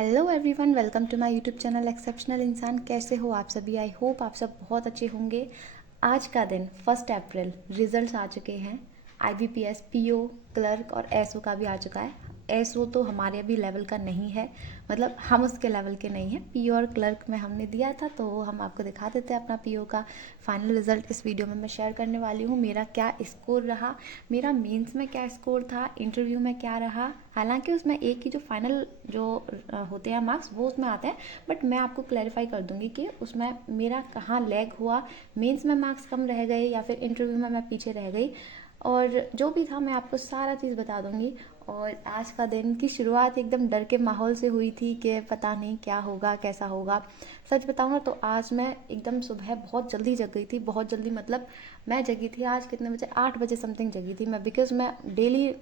Hello everyone, welcome to my YouTube channel exceptional इंसान। कैसे हो आप सभी? आई होप आप सब बहुत अच्छे होंगे। आज का दिन 1 अप्रैल, रिजल्ट्स आ चुके हैं। आईबीपीएस, पीओ, क्लर्क और एसओ का भी आ चुका है। एसओ तो हमारे अभी लेवल का नहीं है, मतलब हम उसके लेवल के नहीं हैं। पीओ और क्लर्क में हमने दिया था, तो हम आपको दिखा देते हैं अपना पीओ का फाइनल रिजल्ट। इस वीडियो में मैं शेयर करने वाली हूँ मेरा क्या स्कोर रहा, मेरा मेंस में क्या स्कोर था, इंटरव्यू में क्या रहा। हालांकि उसमें एक ही जो फाइनल जो होते हैं मार्क्स वो उसमें आते हैं, बट मैं आपको क्लैरिफाई कर दूंगी कि उसमें मेरा कहाँ लैग हुआ, मेंस में मार्क्स कम रह गए या फिर इंटरव्यू में मैं पीछे रह गई, और जो भी था मैं आपको सारा चीज़ बता दूंगी। और आज का दिन की शुरुआत एकदम डर के माहौल से हुई थी कि पता नहीं क्या होगा, कैसा होगा। सच बताऊँ ना तो आज मैं एकदम सुबह बहुत जल्दी जग गई थी, बहुत जल्दी मतलब मैं जगी थी आज कितने बजे, 8 बजे समथिंग जगी थी मैं, बिकॉज मैं डेली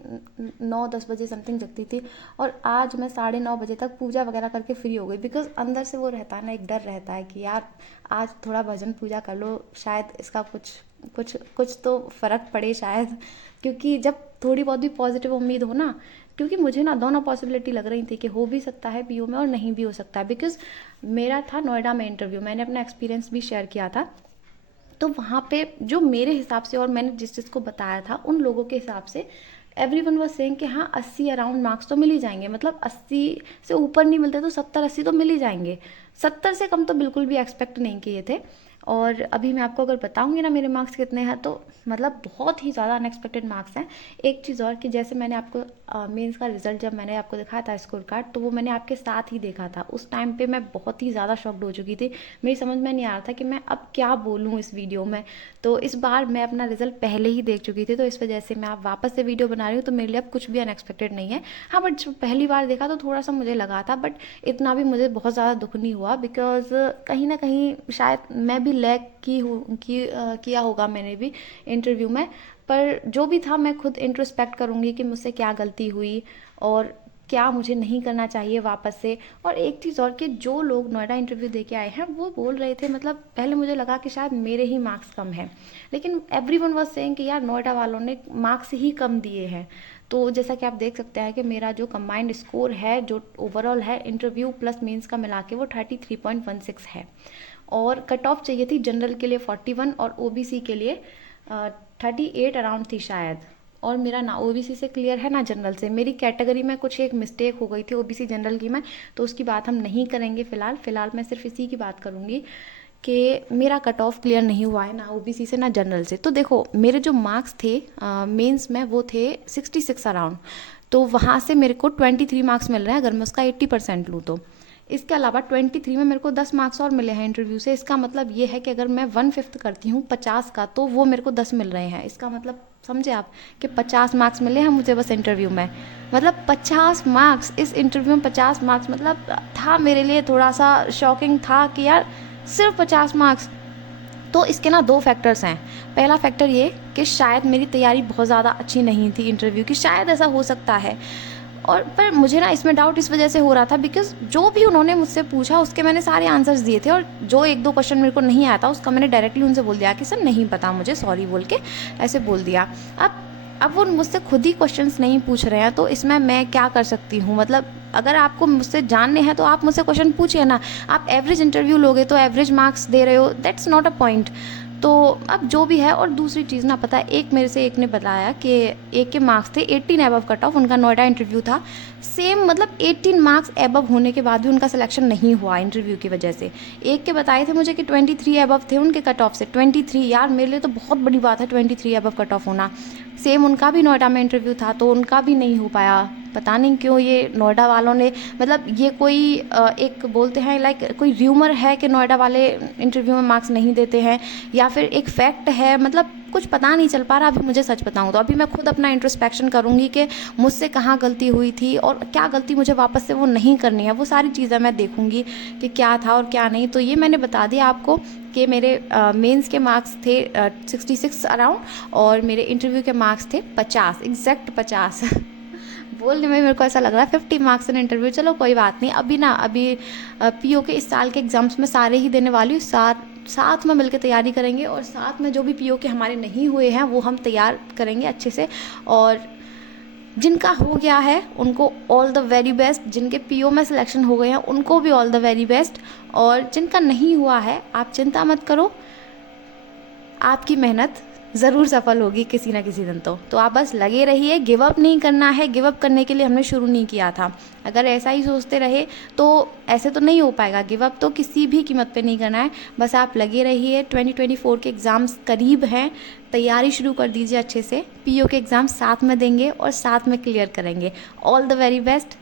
9-10 बजे समथिंग जगती थी। और आज मैं 9:30 बजे तक पूजा वगैरह करके फ्री हो गई, बिकॉज अंदर से वो रहता है ना, एक डर रहता है कि यार आज थोड़ा भजन पूजा कर लो, शायद इसका कुछ कुछ कुछ तो फ़र्क पड़े शायद। क्योंकि जब थोड़ी बहुत भी पॉजिटिव उम्मीद हो ना, क्योंकि मुझे ना दोनों पॉसिबिलिटी लग रही थी कि हो भी सकता है पीओ में और नहीं भी हो सकता है। बिकॉज मेरा था नोएडा में इंटरव्यू, मैंने अपना एक्सपीरियंस भी शेयर किया था। तो वहाँ पे जो मेरे हिसाब से और मैंने जिस चीज़ को बताया था उन लोगों के हिसाब से एवरी वन वॉज सेइंग कि हाँ 80 अराउंड मार्क्स तो मिल ही जाएंगे, मतलब 80 से ऊपर नहीं मिलते तो 70-80 तो मिल ही जाएंगे। 70 से कम तो बिल्कुल भी एक्सपेक्ट नहीं किए थे। और अभी मैं आपको अगर बताऊंगी ना मेरे मार्क्स कितने हैं, तो मतलब बहुत ही ज़्यादा अनएक्सपेक्टेड मार्क्स हैं। एक चीज़ और कि जैसे मैंने आपको मेंस का रिजल्ट जब मैंने आपको दिखाया था स्कोर कार्ड, तो वो मैंने आपके साथ ही देखा था। उस टाइम पे मैं बहुत ही ज़्यादा शॉक्ड हो चुकी थी, मेरी समझ में नहीं आ रहा था कि मैं अब क्या बोलूँ इस वीडियो में। तो इस बार मैं अपना रिजल्ट पहले ही देख चुकी थी, तो इस वजह से मैं आप वापस से वीडियो बना रही हूँ, तो मेरे लिए अब कुछ भी अनएक्सपेक्टेड नहीं है। हाँ, बट जब पहली बार देखा तो थोड़ा सा मुझे लगा था, बट इतना भी मुझे बहुत ज़्यादा दुख नहीं हुआ, बिकॉज कहीं ना कहीं शायद मैं भी लैग किया होगा मैंने भी इंटरव्यू में। पर जो भी था मैं खुद इंट्रोस्पेक्ट करूँगी कि मुझसे क्या गलती हुई और क्या मुझे नहीं करना चाहिए वापस से। और एक चीज़ और कि जो लोग नोएडा इंटरव्यू दे के आए हैं वो बोल रहे थे, मतलब पहले मुझे लगा कि शायद मेरे ही मार्क्स कम हैं, लेकिन एवरी वन वॉज सेइंग कि यार नोएडा वालों ने मार्क्स ही कम दिए हैं। तो जैसा कि आप देख सकते हैं कि मेरा जो कंबाइंड स्कोर है, जो ओवरऑल है इंटरव्यू प्लस मेंस का मिला के, वो 33.16 है। और कट ऑफ चाहिए थी जनरल के लिए 41 और ओबीसी के लिए 38 अराउंड थी शायद। और मेरा ना ओबीसी से क्लियर है ना जनरल से, मेरी कैटेगरी में कुछ एक मिस्टेक हो गई थी ओबीसी जनरल की में, तो उसकी बात हम नहीं करेंगे फ़िलहाल मैं सिर्फ इसी की बात करूँगी कि मेरा कट ऑफ क्लियर नहीं हुआ है ना ओबीसी से ना जनरल से। तो देखो मेरे जो मार्क्स थे मेंस में वो थे 66 अराउंड, तो वहाँ से मेरे को 23 मार्क्स मिल रहे हैं अगर मैं उसका 80% लूँ तो। इसके अलावा 23 में मेरे को 10 मार्क्स और मिले हैं इंटरव्यू से। इसका मतलब ये है कि अगर मैं 1/5 करती हूँ 50 का, तो वो मेरे को 10 मिल रहे हैं। इसका मतलब समझे आप कि 50 मार्क्स मिले हैं मुझे बस इंटरव्यू में, मतलब 50 मार्क्स इस इंटरव्यू में। 50 मार्क्स मतलब था मेरे लिए थोड़ा सा शॉकिंग था कि यार सिर्फ 50 मार्क्स। तो इसके ना दो फैक्टर्स हैं। पहला फैक्टर ये कि शायद मेरी तैयारी बहुत ज़्यादा अच्छी नहीं थी इंटरव्यू की, शायद ऐसा हो सकता है। और पर मुझे ना इसमें डाउट इस वजह से हो रहा था बिकॉज जो भी उन्होंने मुझसे पूछा उसके मैंने सारे आंसर्स दिए थे, और जो एक दो क्वेश्चन मेरे को नहीं आया था उसका मैंने डायरेक्टली उनसे बोल दिया कि सर नहीं पता मुझे, सॉरी बोल के ऐसे बोल दिया। अब वो मुझसे खुद ही क्वेश्चंस नहीं पूछ रहे हैं, तो इसमें मैं क्या कर सकती हूँ? मतलब अगर आपको मुझसे जानने हैं तो आप मुझसे क्वेश्चन पूछिए ना। आप एवरेज इंटरव्यू लोगे तो एवरेज मार्क्स दे रहे हो, दैट्स नॉट अ पॉइंट। तो अब जो भी है। और दूसरी चीज़ ना, पता है एक मेरे से एक ने बताया कि एक के मार्क्स थे 18 एबव कट ऑफ, उनका नोएडा इंटरव्यू था। सेम मतलब 18 मार्क्स एबव होने के बाद भी उनका सिलेक्शन नहीं हुआ इंटरव्यू की वजह से। एक के बताए थे मुझे कि 23 एबव थे उनके कट ऑफ से। 23 यार मेरे लिए तो बहुत बड़ी बात है 23 एबव कट ऑफ होना। सेम उनका भी नोएडा में इंटरव्यू था तो उनका भी नहीं हो पाया। पता नहीं क्यों ये नोएडा वालों ने, मतलब ये कोई एक बोलते हैं लाइक कोई र्यूमर है कि नोएडा वाले इंटरव्यू में मार्क्स नहीं देते हैं, या फिर एक फैक्ट है, मतलब कुछ पता नहीं चल पा रहा। अभी मुझे सच बताऊं तो अभी मैं खुद अपना इंट्रोस्पेक्शन करूंगी कि मुझसे कहाँ गलती हुई थी और क्या गलती मुझे वापस से वो नहीं करनी है। वो सारी चीज़ें मैं देखूंगी कि क्या था और क्या नहीं। तो ये मैंने बता दिया आपको कि मेरे मेंस के मार्क्स थे 66 अराउंड, और मेरे इंटरव्यू के मार्क्स थे 50, एग्जैक्ट 50। बोलने में मेरे को ऐसा लग रहा है 50 मार्क्स इन इंटरव्यू। चलो कोई बात नहीं, अभी पीओ के इस साल के एग्ज़ाम्स में सारे ही देने वाली हूँ। साथ में मिलकर तैयारी करेंगे, और साथ में जो भी पीओ के हमारे नहीं हुए हैं वो हम तैयार करेंगे अच्छे से। और जिनका हो गया है उनको ऑल द वेरी बेस्ट, जिनके पीओ में सिलेक्शन हो गए हैं उनको भी ऑल द वेरी बेस्ट, और जिनका नहीं हुआ है आप चिंता मत करो, आपकी मेहनत ज़रूर सफल होगी किसी ना किसी दिन। तो आप बस लगे रहिए, गिव अप नहीं करना है, गिव अप करने के लिए हमने शुरू नहीं किया था। अगर ऐसा ही सोचते रहे तो ऐसे तो नहीं हो पाएगा, गिव अप तो किसी भी कीमत पे नहीं करना है। बस आप लगे रहिए, 2024 के एग्ज़ाम्स करीब हैं, तैयारी शुरू कर दीजिए अच्छे से, पीओ के एग्ज़ाम साथ में देंगे और साथ में क्लियर करेंगे। All the very best.